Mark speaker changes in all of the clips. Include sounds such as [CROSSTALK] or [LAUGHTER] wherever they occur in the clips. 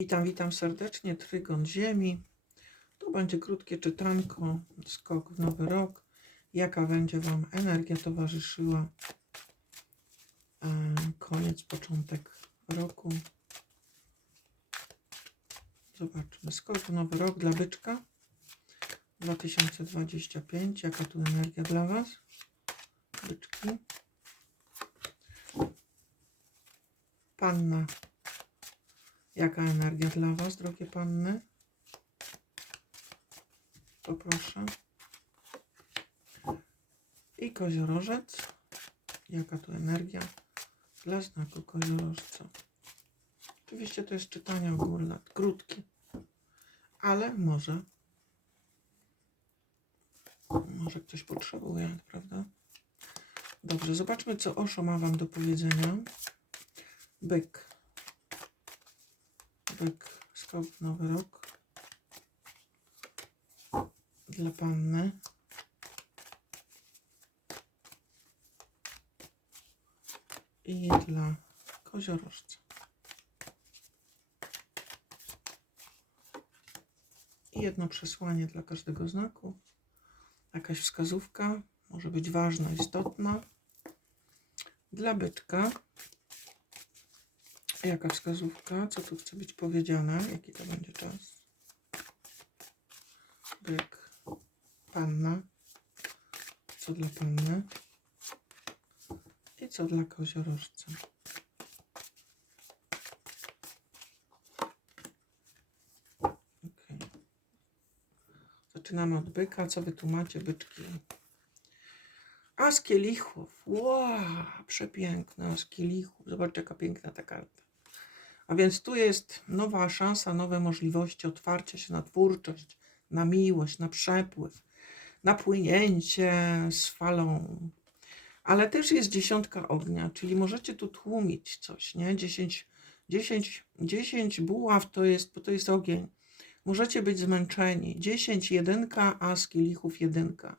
Speaker 1: Witam, witam serdecznie. Trygon Ziemi. To będzie krótkie czytanko. Skok w nowy rok. Jaka będzie Wam energia towarzyszyła? E, Koniec, początek roku. Zobaczmy. Skok w nowy rok dla byczka 2025. Jaka tu energia dla Was? Byczki. Panna Jaka energia dla Was, drogie panny? Poproszę. I koziorożec. Jaka tu energia dla znaku koziorożca? Oczywiście to jest czytanie ogólne, krótkie, ale może, może ktoś potrzebuje, prawda? Dobrze, zobaczmy, co Oszo ma Wam do powiedzenia. Byk. Byk, skok w nowy rok. Dla panny. I dla koziorożca. I jedno przesłanie dla każdego znaku. Jakaś wskazówka, może być ważna, istotna. Dla byczka. Jaka wskazówka? Co tu chce być powiedziane? Jaki to będzie czas? Byk. Panna. Co dla panny? I co dla koziorożca? Okay. Zaczynamy od byka. Co wy tu macie, byczki? As kielichów. Wow, przepiękna as kielichów. Zobaczcie, jaka piękna ta karta. A więc tu jest nowa szansa, nowe możliwości otwarcia się na twórczość, na miłość, na przepływ, na płynięcie z falą. Ale też jest dziesiątka ognia, czyli możecie tu tłumić coś, nie? 10, 10, 10 buław to jest, bo to jest ogień. Możecie być zmęczeni. 10, jedynka, a z kielichów jedynka.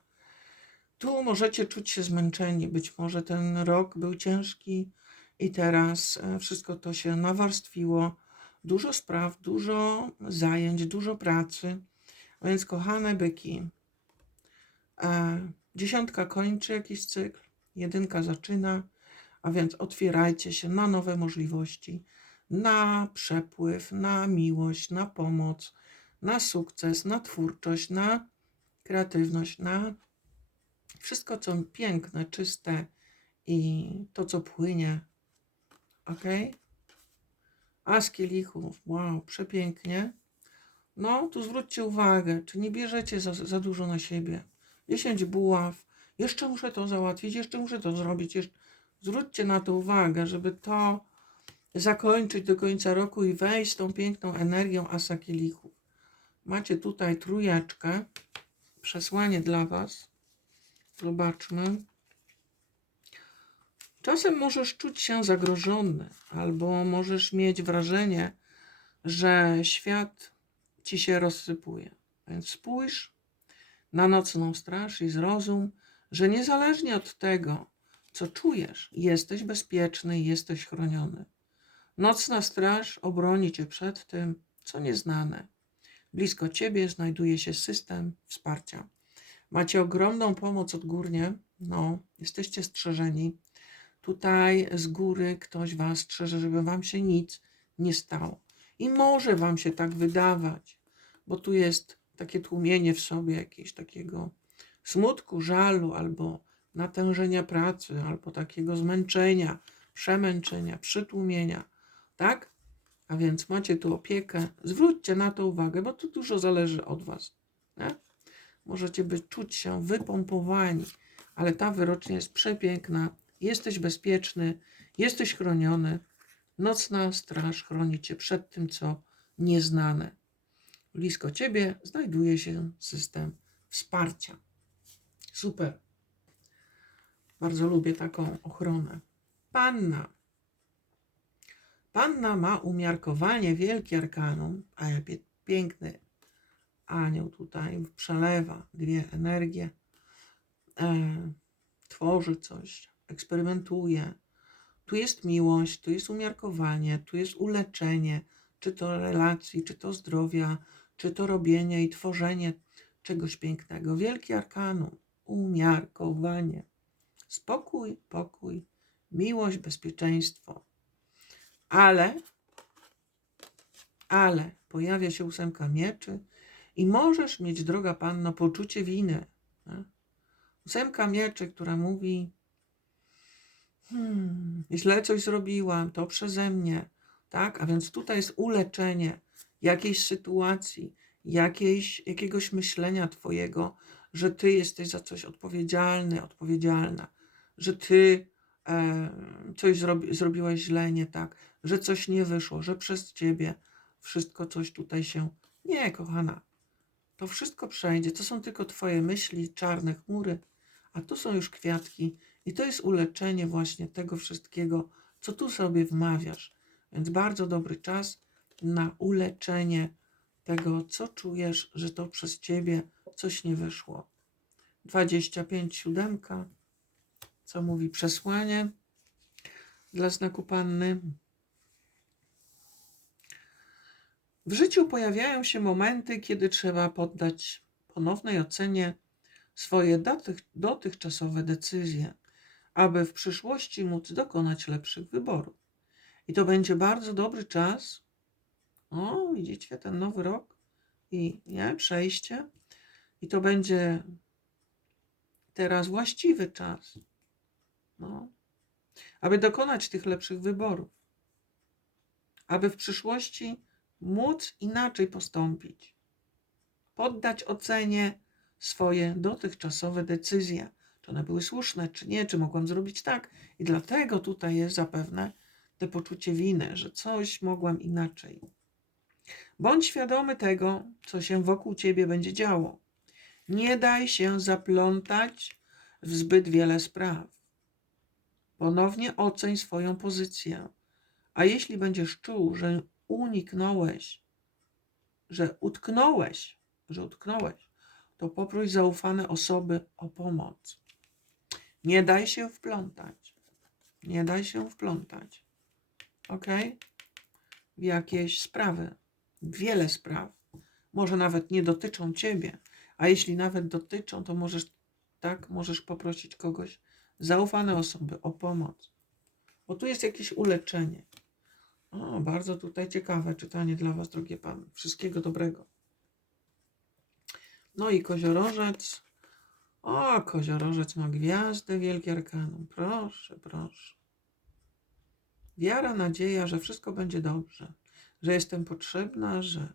Speaker 1: Tu możecie czuć się zmęczeni. Być może ten rok był ciężki i teraz e, wszystko to się nawarstwiło. Dużo spraw, dużo zajęć, dużo pracy. Więc, kochane byki, e, dziesiątka kończy jakiś cykl, jedynka zaczyna, a więc otwierajcie się na nowe możliwości, na przepływ, na miłość, na pomoc, na sukces, na twórczość, na kreatywność, na wszystko, co piękne, czyste i to, co płynie. Ok? A z kielichów, wow, przepięknie. No, tu zwróćcie uwagę, czy nie bierzecie za, za dużo na siebie. 10 buław, jeszcze muszę to załatwić, jeszcze muszę to zrobić. Jeszcze... Zwróćcie na to uwagę, żeby to zakończyć do końca roku i wejść z tą piękną energią asa kielichów. Macie tutaj trójeczkę, przesłanie dla Was. Zobaczmy. Czasem możesz czuć się zagrożony, albo możesz mieć wrażenie, że świat ci się rozsypuje. Więc spójrz na nocną straż i zrozum, że niezależnie od tego, co czujesz, jesteś bezpieczny i jesteś chroniony. Nocna straż obroni cię przed tym, co nieznane. Blisko ciebie znajduje się system wsparcia. Macie ogromną pomoc odgórnie, no, jesteście strzeżeni. Tutaj z góry ktoś was strzeże, żeby wam się nic nie stało. I może wam się tak wydawać, bo tu jest takie tłumienie w sobie jakiegoś takiego smutku, żalu, albo natężenia pracy, albo takiego zmęczenia, przemęczenia, przytłumienia, tak? A więc macie tu opiekę. Zwróćcie na to uwagę, bo to dużo zależy od was. Nie? Możecie być, czuć się wypompowani, ale ta wyrocznia jest przepiękna. Jesteś bezpieczny, jesteś chroniony. Nocna straż chroni cię przed tym, co nieznane. Blisko ciebie znajduje się system wsparcia. Super. Bardzo lubię taką ochronę. Panna. Panna ma umiarkowanie wielki arkanum, a ja piękny anioł tutaj przelewa dwie energie, e, tworzy coś, eksperymentuje. Tu jest miłość, tu jest umiarkowanie, tu jest uleczenie, czy to relacji, czy to zdrowia, czy to robienie i tworzenie czegoś pięknego. Wielki arkanum, umiarkowanie, spokój, pokój, miłość, bezpieczeństwo. Ale, ale pojawia się ósemka mieczy i możesz mieć, droga panno, poczucie winy. Ósemka mieczy, która mówi, hmm, źle coś zrobiłam, to przeze mnie, tak? A więc tutaj jest uleczenie jakiejś sytuacji, jakiejś, jakiegoś myślenia twojego, że ty jesteś za coś odpowiedzialny, odpowiedzialna, że ty e, coś zrobi, zrobiłaś źle, nie tak, że coś nie wyszło, że przez ciebie wszystko coś tutaj się. Nie, kochana, to wszystko przejdzie. To są tylko twoje myśli, czarne chmury, a tu są już kwiatki i to jest uleczenie właśnie tego wszystkiego, co tu sobie wmawiasz. Więc bardzo dobry czas na uleczenie tego, co czujesz, że to przez ciebie coś nie wyszło. 25 siódemka, co mówi przesłanie dla znaku panny. W życiu pojawiają się momenty, kiedy trzeba poddać ponownej ocenie swoje dotych, dotychczasowe decyzje, aby w przyszłości móc dokonać lepszych wyborów. I to będzie bardzo dobry czas. O, widzicie, ten nowy rok i nie, przejście. I to będzie teraz właściwy czas. No, aby dokonać tych lepszych wyborów. Aby w przyszłości móc inaczej postąpić. Poddać ocenie swoje dotychczasowe decyzje. Czy one były słuszne, czy nie, czy mogłam zrobić tak. I dlatego tutaj jest zapewne to poczucie winy, że coś mogłam inaczej. Bądź świadomy tego, co się wokół ciebie będzie działo. Nie daj się zaplątać w zbyt wiele spraw. Ponownie oceń swoją pozycję. A jeśli będziesz czuł, że uniknąłeś, że utknąłeś, że utknąłeś, to poproś zaufane osoby o pomoc. Nie daj się wplątać. Nie daj się wplątać. Ok? W jakieś sprawy. Wiele spraw. Może nawet nie dotyczą ciebie, a jeśli nawet dotyczą, to możesz, tak, możesz poprosić kogoś, zaufane osoby o pomoc. Bo tu jest jakieś uleczenie. O, bardzo tutaj ciekawe czytanie dla Was, drogie Pan. Wszystkiego dobrego. No i koziorożec. O, koziorożec ma gwiazdę, wielkie arkanum. Proszę, proszę. Wiara, nadzieja, że wszystko będzie dobrze, że jestem potrzebna, że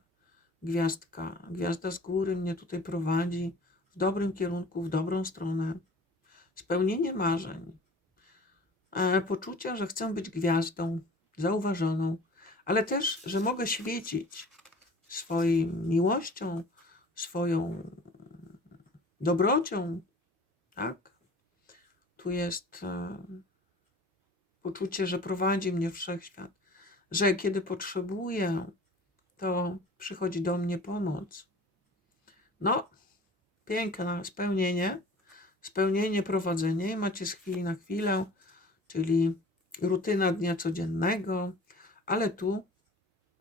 Speaker 1: gwiazdka, gwiazda z góry mnie tutaj prowadzi w dobrym kierunku, w dobrą stronę. Spełnienie marzeń, e, poczucia, że chcę być gwiazdą, zauważoną, ale też, że mogę świecić swoją miłością, swoją dobrocią, tak? Tu jest e, poczucie, że prowadzi mnie wszechświat, że kiedy potrzebuję, to przychodzi do mnie pomoc. No, piękne spełnienie, spełnienie, prowadzenie i macie z chwili na chwilę, czyli rutyna dnia codziennego, ale tu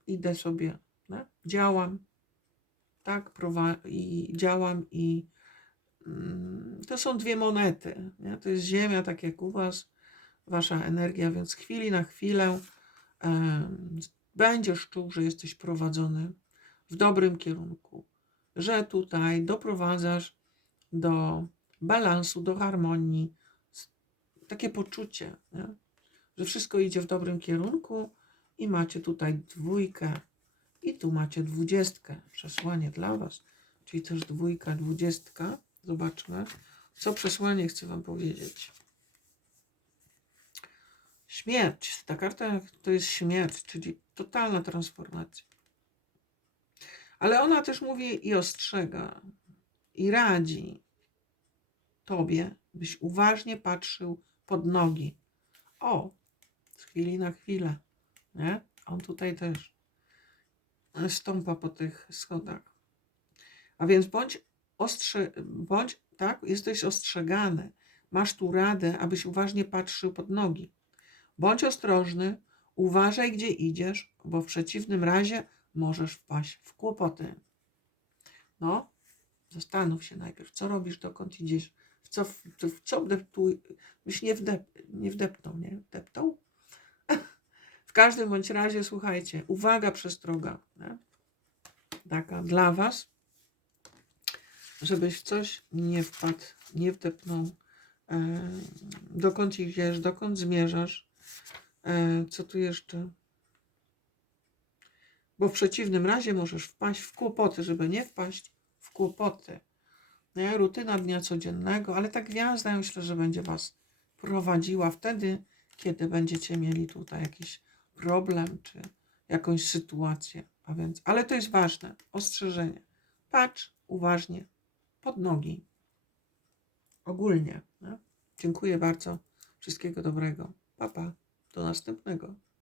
Speaker 1: idę sobie, nie? działam, tak, i działam i to są dwie monety, nie? to jest ziemia, tak jak u was, wasza energia, więc chwili na chwilę będziesz czuł, że jesteś prowadzony w dobrym kierunku, że tutaj doprowadzasz do balansu, do harmonii, takie poczucie, nie? że wszystko idzie w dobrym kierunku i macie tutaj dwójkę i tu macie dwudziestkę. Przesłanie dla Was, czyli też dwójka, dwudziestka. Zobaczmy, co przesłanie chcę Wam powiedzieć. Śmierć. Ta karta to jest śmierć, czyli totalna transformacja. Ale ona też mówi i ostrzega, i radzi Tobie, byś uważnie patrzył pod nogi. O, z chwili na chwilę, nie? On tutaj też stąpa po tych schodach. A więc bądź ostrze, bądź, tak, jesteś ostrzegany. Masz tu radę, abyś uważnie patrzył pod nogi. Bądź ostrożny, Uważaj, gdzie idziesz, bo w przeciwnym razie możesz wpaść w kłopoty. No, zastanów się najpierw, co robisz, dokąd idziesz, w co, w, co wdeptuj, byś nie, wdep, nie wdepnął, nie? Wdeptał? [LAUGHS] W każdym bądź razie, słuchajcie, uwaga, przestroga. Nie? Taka dla Was, żebyś coś nie wpadł, nie wdepnął. E, dokąd idziesz, dokąd zmierzasz. E, co tu jeszcze? Bo w przeciwnym razie możesz wpaść w kłopoty, żeby nie wpaść w kłopoty. Nie? Rutyna dnia codziennego, ale ta gwiazda myślę, że będzie Was prowadziła wtedy, kiedy będziecie mieli tutaj jakiś problem czy jakąś sytuację. A więc, ale to jest ważne, ostrzeżenie. Patrz uważnie pod nogi. Ogólnie. Nie? Dziękuję bardzo. Wszystkiego dobrego. Pa, pa. Do następnego.